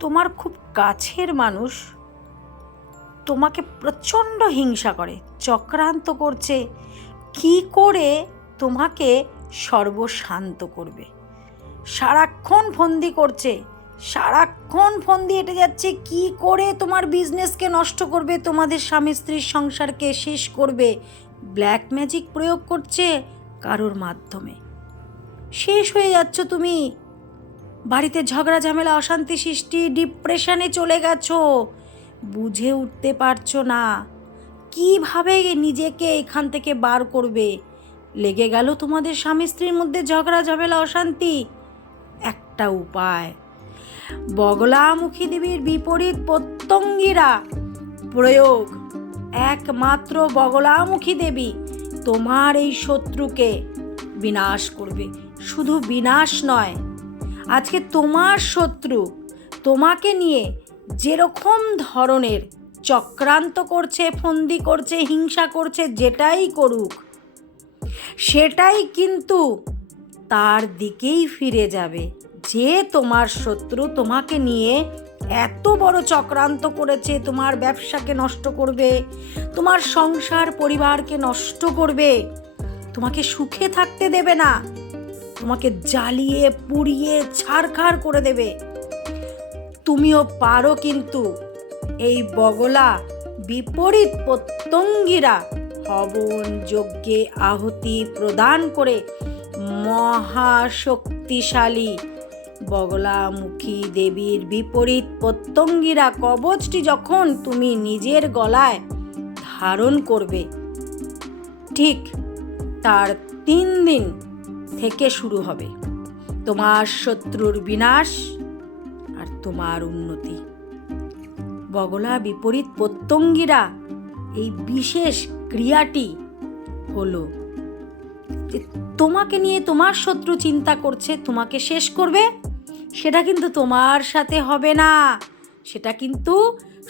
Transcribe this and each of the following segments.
তোমার খুব কাছের মানুষ তোমাকে প্রচণ্ড হিংসা করে, চক্রান্ত করছে কি করে তোমাকে সর্বশান্ত করবে। সারাক্ষণ ফন্দি করছে, সারাক্ষণ ফন্দি এঁটে যাচ্ছে কি করে তোমার বিজনেসকে নষ্ট করবে, তোমাদের স্বামী স্ত্রীর সংসারকে শেষ করবে। ব্ল্যাক ম্যাজিক প্রয়োগ করছে কারোর মাধ্যমে। শেষ হয়ে যাচ্ছ তুমি, বাড়িতে ঝগড়া ঝামেলা, অশান্তি সৃষ্টি, ডিপ্রেশনে চলে গেছো, বুঝে উঠতে পারছো না কিভাবে নিজেকে এখান থেকে বার করবে। লেগে গেল তোমাদের স্বামী স্ত্রীর মধ্যে ঝগড়া ঝামেলা, অশান্তি। একটা উপায়, বগলামুখী দেবীর বিপরীত প্রত্যঙ্গিরা প্রয়োগ। একমাত্র বগলামুখী দেবী তোমার এই শত্রুকে বিনাশ করবে। শুধু বিনাশ নয়, আজকে তোমার শত্রু তোমাকে নিয়ে যেরকম ধরনের চক্রান্ত করছে, ফন্দি করছে, হিংসা করছে, যেটাই করুক সেটাই কিন্তু তার দিকেই ফিরে যাবে। যে তোমার শত্রু তোমাকে নিয়ে এত বড় চক্রান্ত করেছে, তোমার ব্যবসাকে নষ্ট করবে, তোমার সংসার পরিবারকে নষ্ট করবে, তোমাকে সুখে থাকতে দেবে না, তোমাকে জ্বালিয়ে পুড়িয়ে ছারখার করে দেবে। তুমিও পারো কিন্তু এই বগলা বিপরীত প্রত্যঙ্গিরা হবন যজ্ঞে আহুতি প্রদান করে মহাশক্তিশালী বগলামুখী দেবীর বিপরীত প্রত্যঙ্গিরা কবচটি যখন তুমি নিজের গলায় ধারণ করবে, ঠিক তার 3 দিন থেকে শুরু হবে তোমার শত্রুর বিনাশ আর তোমার উন্নতি। বগলা বিপরীত প্রত্যঙ্গিরা এই বিশেষ ক্রিয়াটি হলো যে তোমাকে নিয়ে তোমার শত্রু চিন্তা করছে তোমাকে শেষ করবে, সেটা কিন্তু তোমার সাথে হবে না, সেটা কিন্তু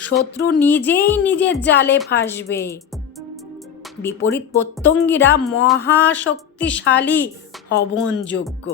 শত্রু নিজেই নিজের জালে ফাঁসবে। বিপরীত প্রত্যঙ্গিরা মহাশক্তিশালী হবনযজ্ঞ।